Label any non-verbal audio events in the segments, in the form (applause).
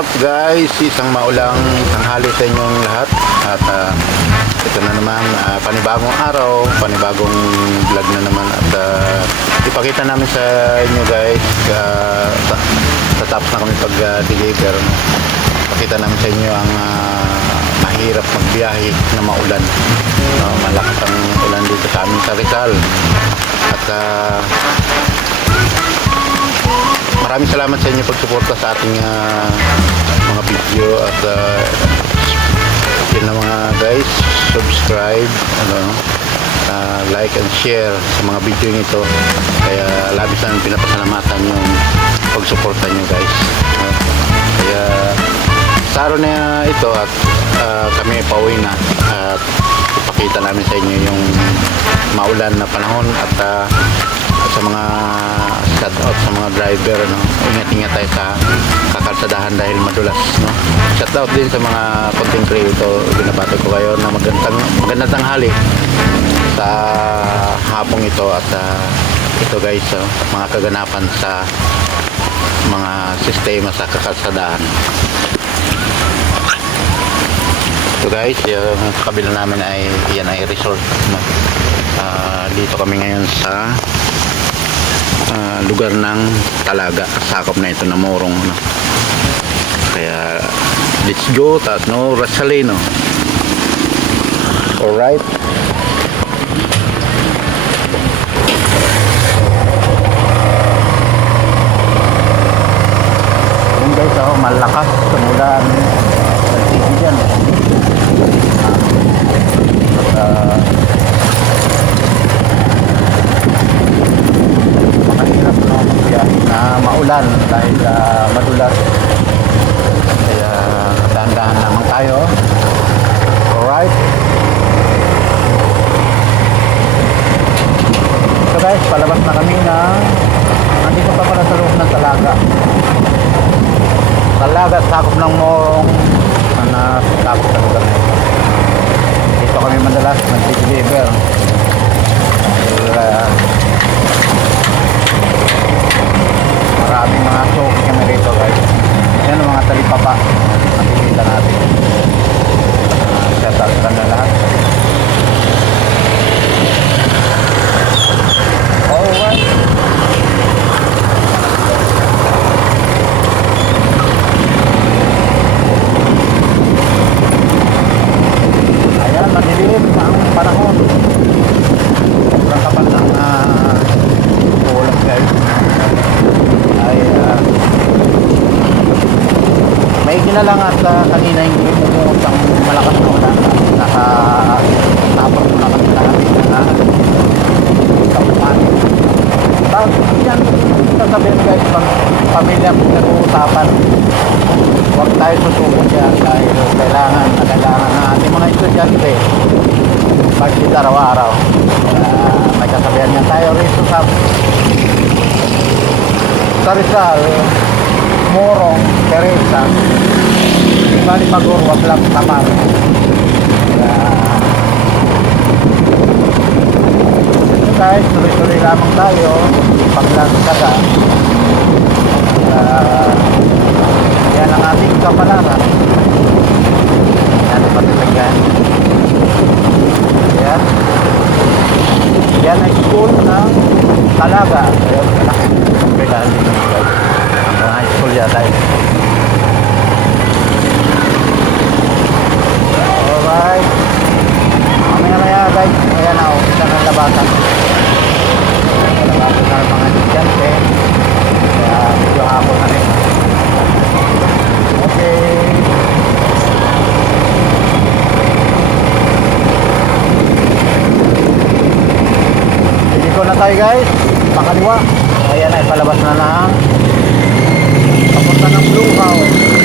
up guys? Isang maulang tanghali sa inyong lahat. At ah, ito na naman, ah, panibagong araw Panibagong vlog na naman. At ah, ipakita namin sa inyo guys ah, sa, sa tapos na kami pag-deliver. Pakita namin sa inyo ang ah, mahirap magbiyahe na maulan. No, Malakas ang ulan dito sa amin sa Rizal At ah, maraming salamat sa inyo pagsuporta sa ating ah, mga video at uh, yun na mga guys subscribe ano ah, like and share sa mga video nito. Kaya labis namin pinapasalamatan yung pagsuporta nyo guys. Ah, kaya sa araw na ito at ah, kami pauwi na at ipakita namin sa inyo yung maulan na panahon at ah, sa mga shout out sa mga driver no ingat-ingat tayo sa kakalsadahan dahil madulas no? Shout out din sa mga content creator. Binabati ko kayo na magandang magandang tanghali sa hapong ito at ah, ito guys oh, mga kaganapan sa mga sistema sa kakalsadahan. Ito guys yung kabila namin ay yan ay resort no? Ah, dito kami ngayon sa lugar ng Talaga sakop na ito na Morong no? kaya let's go Tatno Rasalino. Alright Yun guys, oh, malakas tumulan nagtiti dyan at ah, mahirap no magbiyahe na maulan dahil ah, madulas kaya dahan-dahan lamang tayo alright so guys palabas na kami na nandito pa pala sa loob ng talaga talaga sakop ng morong na tapos sa lugar na ito dito kami madalas nag-deliver dahil ah, maraming mga suki kami rito guys yan ang mga talipapa nakikita natin uh, shout out ka na lahat alright ayan madilim ang panahon sobrang kapal ng uh, ulam guys ay ah, may ginalang at ah, kanina yung umuot ang malakas na ulan naka tapos na kami namin na kapuman tapos yan sasabihin guys pag pamilya nag-uusapan huwag tayo susuko dyan dahil kailangan na. Kailangan ng ating mga estudyante. Mag-sit araw-araw. Uh, may kasabihan yan tayo rito sa sa Rizal, Morong, Teresa, Bali Pagor, wag lang tamar. Kaya, ito guys, tuloy-tuloy lamang tayo, paglasaga. Uh, yan ang ating kapalaran. Yan ang patitagyan. Yan. Yan ay school ng Talaga. Ayun, malaki. Kailangan din ng guys. Hanggang high school yata yun. Alright. Mamaya maya guys. Ayan na, umpisa ng labasan. Labasan na mga medyo hapon na rin. Okay. Iliko na tayo guys. Pakaliwa. Ayan ay palabas na na. Papunta ng Blue House.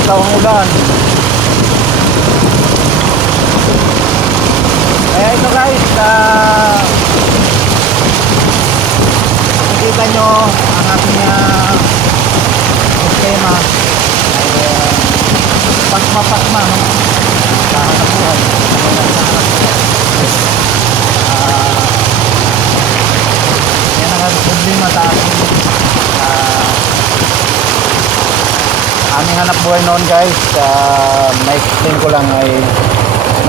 Mahataw ang ulan. Kaya ito guys, ah, nakikita nyo ang ah, sistema ay uh, pasma-pasma no? sa hanap buhay. Sa hanap buhay. Ah, yan ang problema sa ating ah, aming hanap buhay noon guys uh, na-explain ko lang ay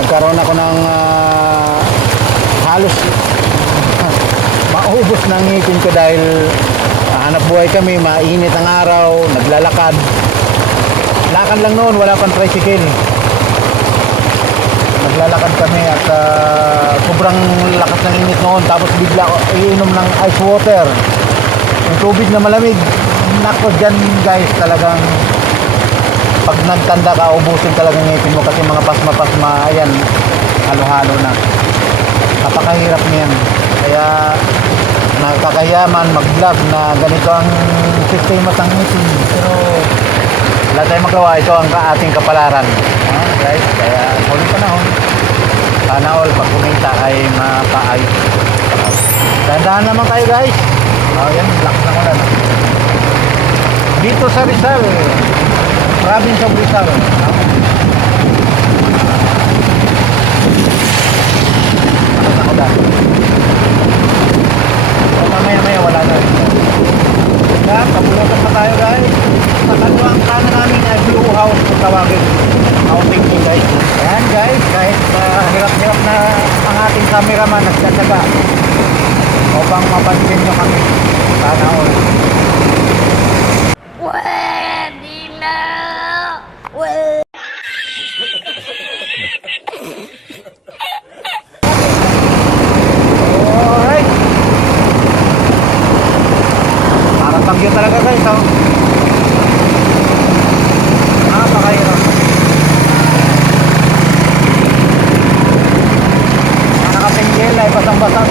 nagkaroon ako ng ah, halos (laughs) maubos ng ngipin ko dahil ah, hanap buhay kami mainit ang araw naglalakad. Lakad lang noon wala pang tricycle. Naglalakad kami at ah, sobrang lakas ng init noon. Tapos bigla ko iinom ng ice water. Yung tubig na malamig. Nako dyan guys talagang pag nagtanda ka ubusin talagang ngipin mo kasi mga pasma-pasma ayan halo-halo na. Napakahirap niyan. Kaya nakakayaman mag-vlog na ganito ang sistema ng ngipin. Pero wala tayong magawa. Ito ang ating kapalaran. Ah, guys? Kaya huling panahon. Sana all pag kumita ay mapaayos. Tandaan naman kayo guys. Oh yan ng ulan ah. dito sa Rizal province of Rizal lakas ng ulan so mamaya maya wala na rin. Kaya kabulutan pa tayo guys. Sa kanuang kanan namin ay blue house kung tawagin. Outing din guys. Ayan guys. Kahit uh, hirap-hirap na ang ating cameraman nagtataga upang mapansin nyo kami. Sana all Pwede na! Pwede! alright parang bagyo talaga guys oh. napakahirap mga nakatinggil ay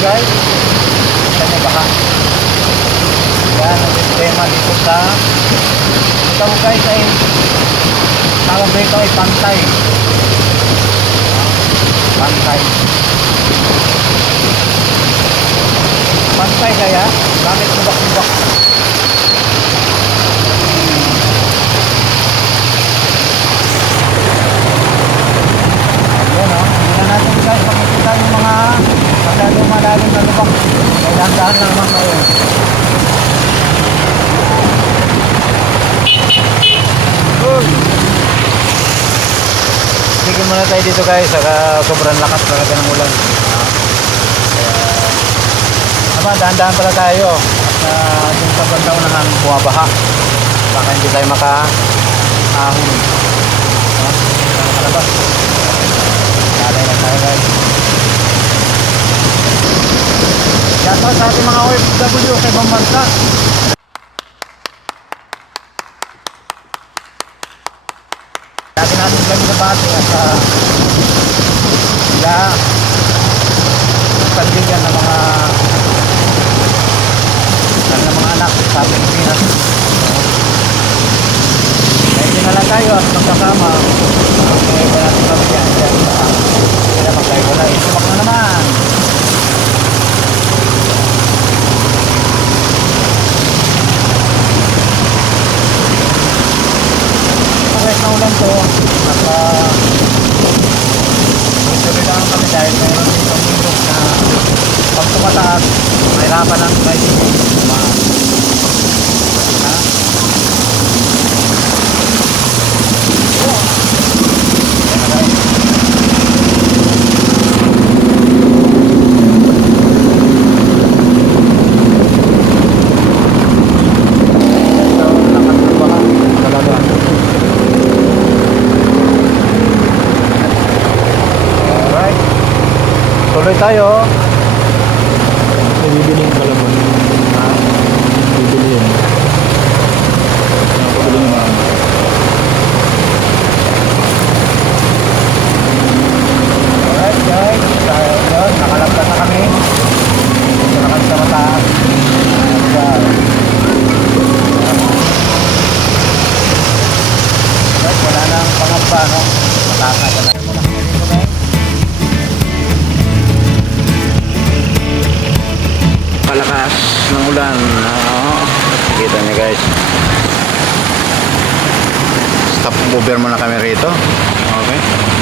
guys. Sa baha yan ang sistema dito sa ito guys ay tawag dito ay pantay. Pantay. Pantay kaya? Gamit subak-subak Kailangan lang naman. Uy! Tigil muna tayo dito guys, saka sobrang lakas talaga ng ulan. Ah, aba, dahan-dahan pala tayo. At uh, yung sa bandang unahan, bumabaha. Baka hindi tayo maka-ahon. Ah, nakalabas. Lalay na tayo guys. Shoutout sa ating mga OFW sa ibang bansa. Lagi natin kami sa bati at uh, sila kaibigan ng mga ng mga anak sa Pilipinas. Kaya dinala tayo at magkasama. Kaya ba natin yan? Kaya sila magkahiwalay. Sumak na naman. Okay, na ulan to. At uh, tuloy lang kami dahil mayroon dito bundok na pag tumataas, mahirapan ang riding. Ma ha? Oh. Ayan na, guys. Ito, lakas ng baha. Talaga. Alright. Tuloy tayo. Palakas ng ulan. Oo. Kita niyo guys. Stop over muna kami rito. Okay.